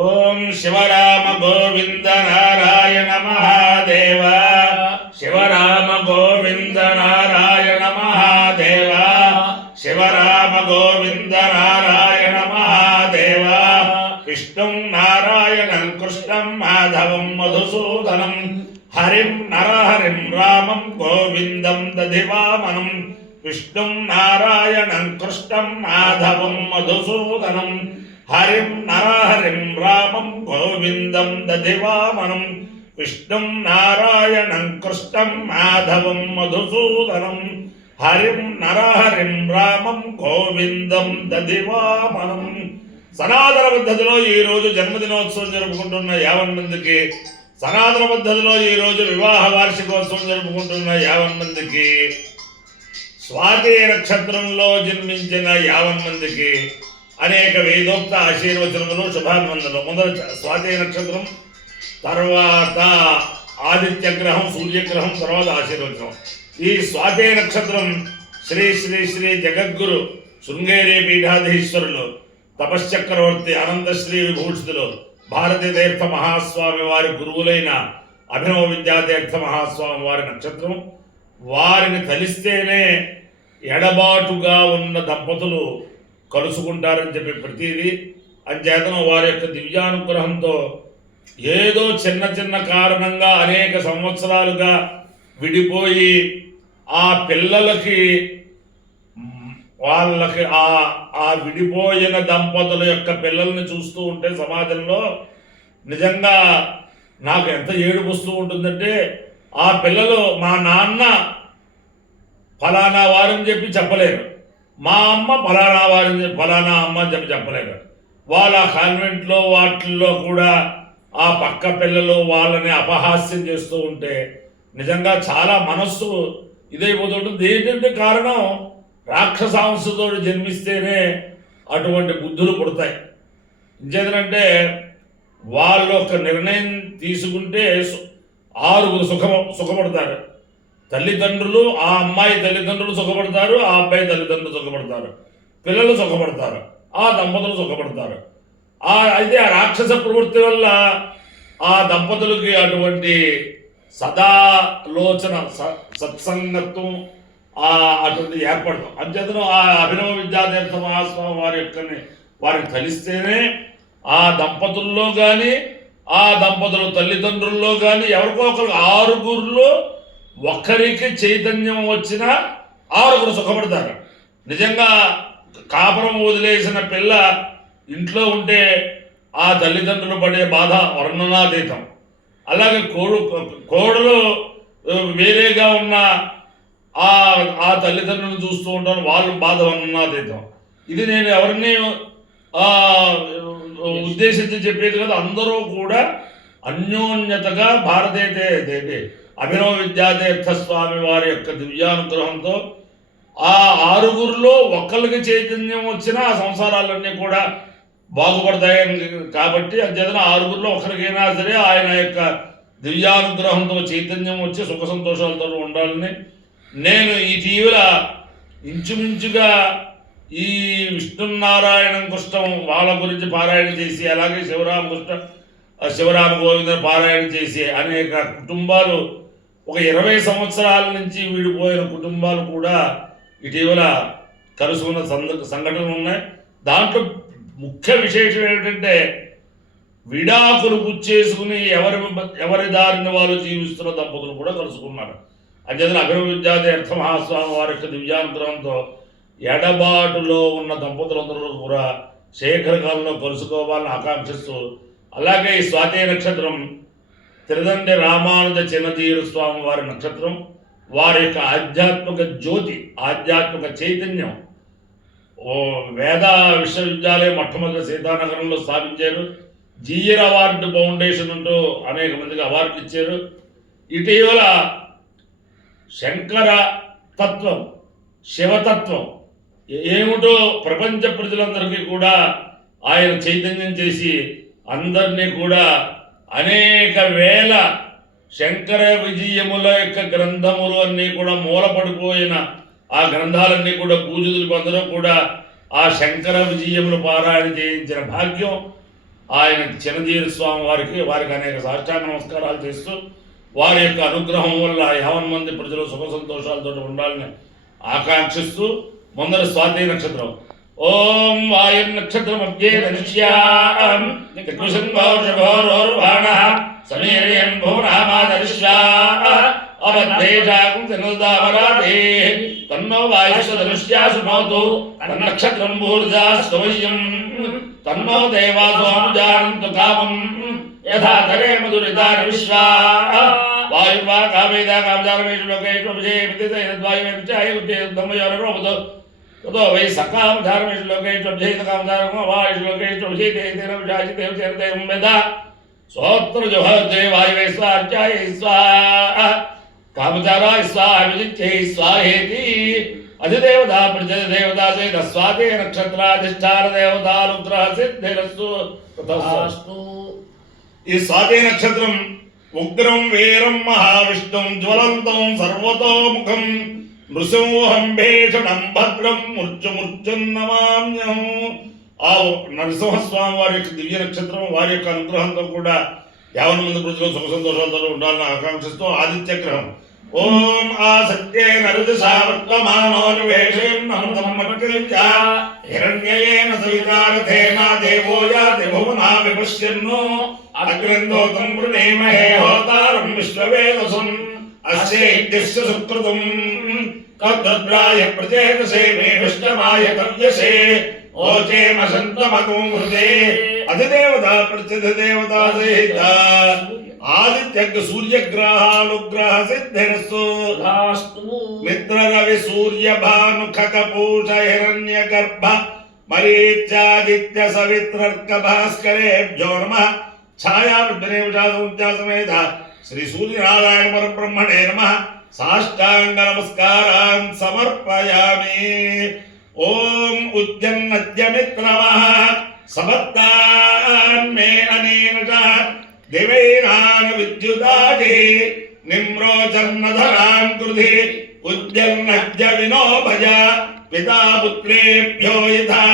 ఓం శివరామ గోవింద నారాయణ మహాదేవ శివరామ గోవింద నారాయణ మహాదేవ శివరామ గోవింద నారాయణ మహాదేవ విష్ణుం నారాయణం కృష్ణం మాధవం మధుసూదనం హరిం నరహరిం రామం గోవిందం దధివామనం విష్ణుం నారాయణం కృష్ణం మాధవం మధుసూదనం హరిం నరహరిం రామం గోవిందం దధివామనం విష్ణుం నారాయణం కృష్ణం మాధవం మధుసూదనం హరిం నరహరిం రామం గోవిందం దధివామనం. సనాతన పద్ధతిలో ఈరోజు జన్మదినోత్సవం జరుపుకుంటున్న 50 మందికి, సనాతన పద్ధతిలో ఈరోజు వివాహ వార్షికోత్సవం జరుపుకుంటున్న 50 మందికి, స్వాతి నక్షత్రంలో జన్మించిన 50 మందికి అనేక వేదోక్త ఆశీర్వచనములు శుభాభినందనలు. మొదట స్వాతి నక్షత్రం, తర్వాత ఆదిత్య గ్రహం, సూర్యగ్రహం, తర్వాత ఆశీర్వచనం. ఈ స్వాతి నక్షత్రం శ్రీ శ్రీ శ్రీ జగద్గురు శృంగేరి పీఠాధీశ్వరులు తపశ్చక్రవర్తి అనంతశ్రీ విభూషితులు భారతీ తీర్థ మహాస్వామి వారి గురువులైన అభినవ విద్యాతీర్థ మహాస్వామి వారి నక్షత్రం. వారిని తలిస్తేనే ఎడబాటుగా ఉన్న దంపతులు కలుసుకుంటారని చెప్పి ప్రతీది. అంచేతను వారి యొక్క దివ్యానుగ్రహంతో ఏదో చిన్న చిన్న కారణంగా అనేక సంవత్సరాలుగా విడిపోయి ఆ పిల్లలకి వాళ్ళకి ఆ విడిపోయిన దంపతుల యొక్క పిల్లల్ని చూస్తూ ఉంటే సమాజంలో నిజంగా నాకు ఎంత ఏడుపు వస్తూ ఉంటుందంటే, ఆ పిల్లలు మా నాన్న ఫలానా వారని చెప్పి చెప్పలేరు, మా అమ్మ ఫలానా వారిని ఫలానా అమ్మ అని చెప్పి చెప్పలేరు. వాళ్ళ కాన్వెంట్లో వాటిల్లో కూడా ఆ పక్క పిల్లలు వాళ్ళని అపహాస్యం చేస్తూ ఉంటే నిజంగా చాలా మనస్సు ఇదైపోతుంటుంది. ఏంటంటే కారణం, రాక్షసాంశతో జన్మిస్తేనే అటువంటి బుద్ధులు పుడతాయి. ఇంకేంటంటే వాళ్ళు ఒక నిర్ణయం తీసుకుంటే 6 సుఖపడతారు. తల్లిదండ్రులు, ఆ అమ్మాయి తల్లిదండ్రులు సుఖపడతారు, ఆ అబ్బాయి తల్లిదండ్రులు సుఖపడతారు, పిల్లలు సుఖపడతారు, ఆ దంపతులు సుఖపడతారు. అయితే ఆ రాక్షస ప్రవృత్తి వల్ల ఆ దంపతులకి అటువంటి సదాలోచన సత్సంగత్వం అటువంటి ఏర్పడతాం. అంచేతను ఆ అభినవ విద్యాతీర్థ మహాస్వామి వారిని కలిస్తేనే ఆ దంపతుల్లో కానీ, ఆ దంపతుల తల్లిదండ్రుల్లో కానీ ఎవరికో ఒకరు 6గురిలో ఒక్కరికి చైతన్యం వచ్చినా 6గురు సుఖపడతారు. నిజంగా కాపురం వదిలేసిన పిల్ల ఇంట్లో ఉంటే ఆ తల్లిదండ్రులు పడే బాధ వర్ణనాతీతం. అలాగే కోడలు వేరేగా ఉన్న ఆ తల్లిదండ్రులను చూస్తూ ఉంటాను, వాళ్ళు బాధ వర్ణనాతీతం. ఇది నేను ఎవరిని ఉద్దేశించి చెప్పేది కదా. అందరూ కూడా అన్యోన్యతగా భారతీయ అభినవ విద్యాతీర్థ స్వామి వారి యొక్క దివ్యానుగ్రహంతో ఆ 6గురిలో ఒక్కరికి చైతన్యం వచ్చినా ఆ సంసారాలన్నీ కూడా బాగుపడతాయని కాబట్టి అంచేతన 6గురిలో ఒకరికైనా సరే ఆయన యొక్క దివ్యానుగ్రహంతో చైతన్యం వచ్చి సుఖ సంతోషాలతో ఉండాలని నేను ఇటీవల ఇంచుమించుగా ఈ విష్ణునారాయణం కృష్ణం వాళ్ళ గురించి పారాయణ చేసి, అలాగే శివరామ గోవింద పారాయణ చేసి అనేక కుటుంబాలు, ఒక 20 సంవత్సరాల నుంచి విడిపోయిన కుటుంబాలు కూడా ఇటీవల కలుసుకున్న సంఘటనలు ఉన్నాయి. దాంట్లో ముఖ్య విశేషం ఏమిటంటే, విడాకులు పుచ్చేసుకుని ఎవరి దారిని వాళ్ళు జీవిస్తున్న దంపతులు కూడా కలుసుకున్నారు. అంచేతన అభినవ విద్యాతీర్థ మహాస్వామి వారి యొక్క దివ్యానుగ్రహంతో ఎడబాటులో ఉన్న దంపతులందరూ కూడా శేఖరకాలంలో కలుసుకోవాలని ఆకాంక్షిస్తూ, అలాగే ఈ స్వాతి నక్షత్రం త్రిదండి రామానుజ చిన్నతీరు స్వామి వారి నక్షత్రం. వారి యొక్క ఆధ్యాత్మిక జ్యోతి, ఆధ్యాత్మిక చైతన్యం వేద విశ్వవిద్యాలయం మొట్టమొదటి సీతానగరంలో స్థాపించారు. జీఆర్ అవార్డు ఫౌండేషన్ అంటూ అనేక మందికి అవార్డు ఇచ్చారు. ఇటీవల శంకర తత్వం, శివతత్వం ఏమిటో ప్రపంచ ప్రజలందరికీ కూడా ఆయన చైతన్యం చేసి అందరినీ కూడా అనేక వేల శంకర విజయముల యొక్క గ్రంథములు అన్నీ కూడా మూలపడిపోయిన ఆ గ్రంథాలన్నీ కూడా పూజితులు అందరూ కూడా ఆ శంకర విజయములు పారాయణ చేయించిన భాగ్యం ఆయన చిరంజీవి స్వామి వారికి అనేక సాష్టాంగ నమస్కారాలు చేస్తూ వారి యొక్క అనుగ్రహం వల్ల 50 మంది ప్రజలు సుఖ సంతోషాలతో ఉండాలని ఆకాంక్షిస్తూ ముందర స్వాతి నక్షత్రం. ఓం వాయుర్నక్షత్రం మధ్యే ధనుష్యాం దిగ్విషంభోర్షభోర్వాణః సమీరయం భూనామాదర్శ్యా అవద్ధేషాకం తనుదావరాదే తన్నో వాయుష ధనుష్యా శృణోతు తన్నక్షత్రం భూర్జాస్తమయ్యం తన్నో దేవాసోనుజానంతు కామం యథా ధరే మధురితాని విశ్వా వాయుర్వా కామేదా కామజారమేషు లోకేషు అభిషేకవాయుర్చాయుద్ధమయోరోపదో ततो वै सकामधारमेषु लोकेषु अभिषेककामधारमो वायुषु लोकेषु अभिषेकेन विशाचितेव चेरतेवं वेदा स्वोत्रजुहते वायुवे स्वार्चाय स्वाहा कामचाराय स्वाहा विजित्यै स्वाहेति अधिदेवता प्रजदेवता चेत स्वाते नक्षत्राधिष्ठान देवतानुग्रह सिद्धिरस्तु तथास्तु. ఈ స్వాతి నక్షత్రం ఉగ్రం వీరం మహావిష్ణుం జ్వలంతం సర్వతోముఖం నృసింహం భీషణం భద్రం మృత్యుమృత్యున్నమామ్యం. ఆ నరసింహస్వామి వారి యొక్క దివ్య నక్షత్రం వారి యొక్క అనుగ్రహంతో కూడా 50 మంది ప్రజలు సుఖ సంతోషాలతో ఉండాలని ఆకాంక్షిస్తూ ఆదిత్య గ్రహం. ఓం ఆసత్యే నరుదిశావర్తమానోన్వేషేన్నమృతమర్కృత్య హిరణ్యేన సవితారథేన దేవో యాతి భువనా విపశ్యన్నో అగ్రందోతం వృణీమహే హోతారం విశ్వవేదసుం అస్యేద్యస్య సుకృతం కద్భద్రాయ ప్రచేతసే మే విష్ణవాయ కవ్యసే ఓచేమ సంతమగం హృదే అధిదేవతా ప్రత్యధిదేవతా సహిత ఆదిత్య సూర్యగ్రహానుగ్రహ సిద్ధిరస్తు. మిత్ర రవి సూర్య భాను ఖగపూష హిరణ్య గర్భ మరీచాదిత్య సవిత్రర్క భాస్కరేభ్యో నమః ఛాయాసమేత శ్రీ సూర్యనారాయణ పరబ్రహ్మణే నమః సాష్టాంగ నమస్కారాన్ సమర్పయామి. ఓం ఉద్యన్నద్యమిత్రమః సమత్తాన్మే అనేన దివైరాన విద్యుదాది నిమ్రోచన్నధరాం కృధి ఉద్యన్నద్య వినోభజ పితా పుత్రేభ్యో యథా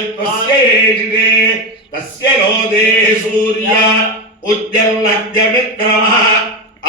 దీర్ఘాయుత్వస్యేషితే తస్య లోదే సూర్య ఉద్యన్నద్యమిత్రమః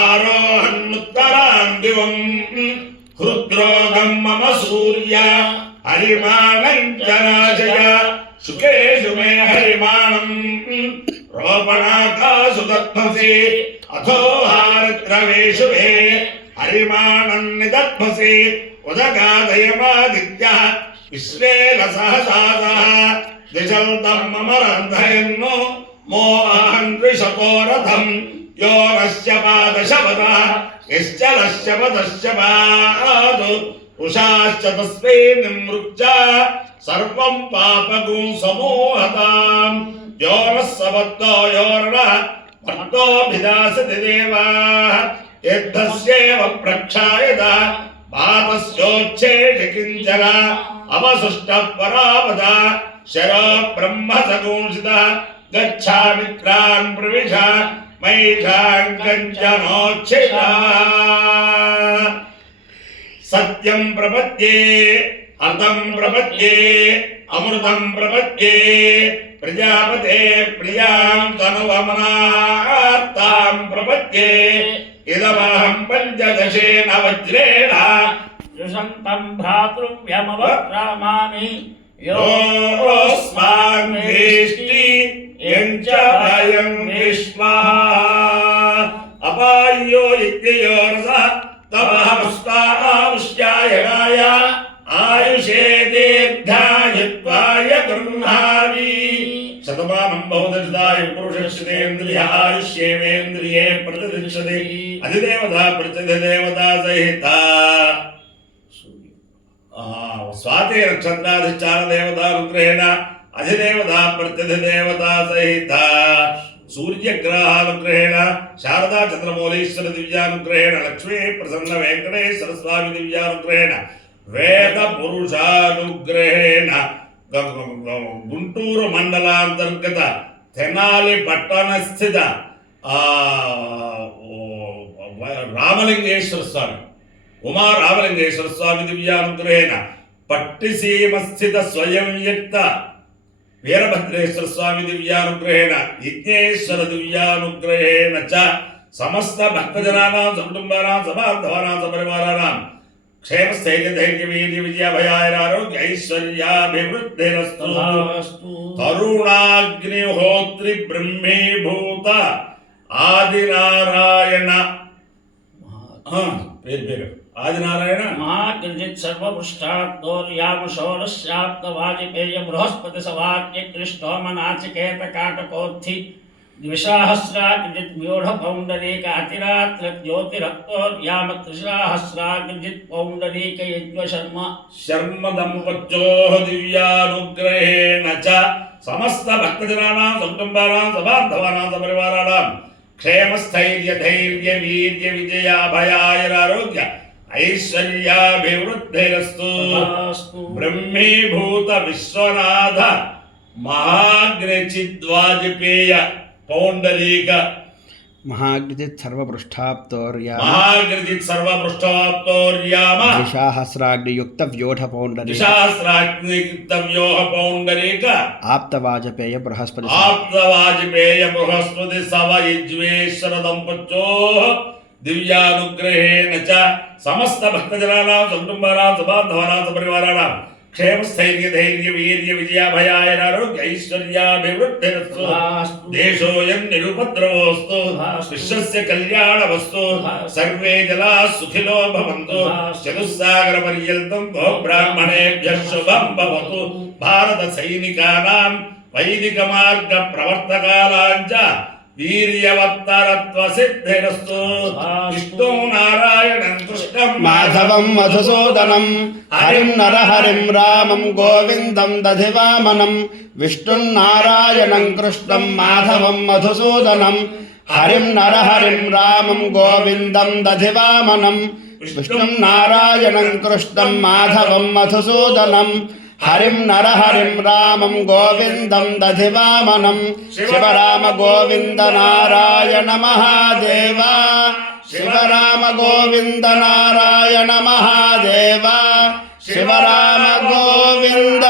ఆరోహన్ముత్తరాం దివం హృద్రోగం మమ సూర్య హరిమాణం జనాశయ సుఖేషు మే హరిమాణం రోపణాకాసు దత్మసి అథోహారద్రవేషు మే హరిమాణం నిదత్మసి ఉదగాదయమాదిత్య విశ్వేల సహసాదః దిశల్తం మమ రంధయన్ను మో అహం ద్విషతోరథం यो नश्च पादशपदः यश्चलश्च पदश्च पादु उषाश्च तस्मै निमृच्च सर्वं पापगुं समूहताम् यो नः सपत्तो योर्नः भर्तोऽभिदासति देवाः यद्धस्येव प्रक्षायत पातस्योच्छेदि किञ्चन अवसुष्टः परापद शरो ब्रह्म सगुंसितः गच्छामित्रान् प्रविश मैषाङ्कञ्चनोच्छिता सत्यं प्रपद्ये अर्थं प्रपद्ये अमृतं प्रपद्ये प्रजापते प्रियां तनुवमनार्तां प्रपद्ये इदमहं पञ्चदशेन वज्रेण युषन्तं भ्रातृव्यमवक्रामामि योऽस्मान् वेष्टि यञ्च भयं विश्वः अपायो यज्ञयोरसः तमहमुष्टायुष्यायणाय आयुषे दीर्घायुत्वाय गृह्णामि शतमानं बहुदशदाय पुरुषस्येन्द्रिय आयुष्येवेन्द्रिये प्रतिष्ठते अधिदेवता प्रत्यधिदेवता सहिता स्वाति नक्षत्राधिष्ठान देवतानुग्रहेण अधिदेवता प्रत्यधिदेवता सहित सूर्यग्रहानुग्रहेण शारदा चंद्रमौलीश्वर दिव्यानुग्रहेण लक्ष्मी प्रसन्न वेंकटेश्वर स्वामी दिव्यानुग्रहेण वेद पुरुषानुग्रहेण गुंटूरु मंडलांतर्गत तेनाली पट्टण स्थित रामलिंगेश्वर स्वामी उमा रामलिंगेश्वर स्वामी दिव्यानुग्रहेण पट्टिसीम स्थित स्वयं व्यक्त వీరభద్రేశ్వర స్వామి దివ్యానుగ్రహేణ యజ్ఞేశ్వర దివ్యానుగ్రహేణ చ సమస్త భక్తజనానాం సకుటుంబానాం సబాంధవానాం సపరివారానాం క్షేమస్థైర్య ధైర్య వీర్య విజయాభయారోగ్య ఐశ్వర్యాభివృద్ధిరస్తు. తరుణాగ్నిహోత్రి బ్రహ్మీభూత ఆదినారాయణ పేరు ఆదినారాయణ మహాకృజిత్ సర్వపృష్టాత్తోర్యామశోరస్యాప్త వాజపేయ బృహస్పతి సవాక్య కృష్టోమనాచికేత కాటకోత్థి ద్విసహస్రాకృజిత్ వ్యూఢ పౌండరీక అతిరాత్ర జ్యోతిరక్తోర్యామ త్రిసహస్రాకృజిత్ పౌండరీక యజ్ఞశర్మ శర్మ దంపత్యో దివ్యానుగ్రహేణ చ సమస్త భక్తజనానాం సకుటుంబానాం సబాంధవానాం సపరివారాణాం క్షేమస్థైర్య ధైర్య వీర్య విజయాభయారోగ్య ఐశ్వర్యాభివృద్ధిరస్తు. బ్రహ్మీభూత విశ్వనాథ మహాగ్రచిద్వాజపేయ పౌండరీక మహాగ్రజిత్ సర్వపృష్ఠాప్తోర్యామ ద్విసహస్రాగ్నియుక్త వ్యూఢ పౌండరీక ద్విసహస్రాగ్నియుక్త వ్యూహ పౌండరీక ఆప్తవాజపేయ బృహస్పతి సవ యజ్వేశ్వర దంపత్యో దివ్యానుగ్రహేణ చ సమస్త భక్తజనానాం సకుటుంబానాం సబాంధవానాం సపరివారాణాం క్షేమస్థైర్య ధైర్య వీర్య విజయాభయారోగ్య ఐశ్వర్యాభివృద్ధిరస్తు. దేశోయం నిరుపద్రవోస్తు విశ్వస్య కళ్యాణవస్తు. సర్వే జనా సుఖినో భవంతు. చతుస్సాగర పర్యంతం గో బ్రాహ్మణేభ్యః శుభం భవతు. భారత సైనికానాం వైదిక మార్గ ప్రవర్తకానాంచ వీర్యవత్తరత్వ సిద్ధిరస్తు. విష్ణు నారాయణం కృష్ణం మాధవం మధుసూదనం హరిం నరహరిం రామం గోవిందం దధివామనం. విష్ణున్నారాయణం కృష్ణం మాధవం మధుసూదనం హరిం నరహరిం రామం గోవిందం దధివామనం. విష్ణున్నారాయణం కృష్ణం మాధవం మధుసూదనం హరిం నరహరిం రామం గోవిందం దధివామనం. శివరామ గోవింద నారాయణ మహాదేవ. శివరామ గోవింద నారాయణ మహాదేవ. శివరామ గోవింద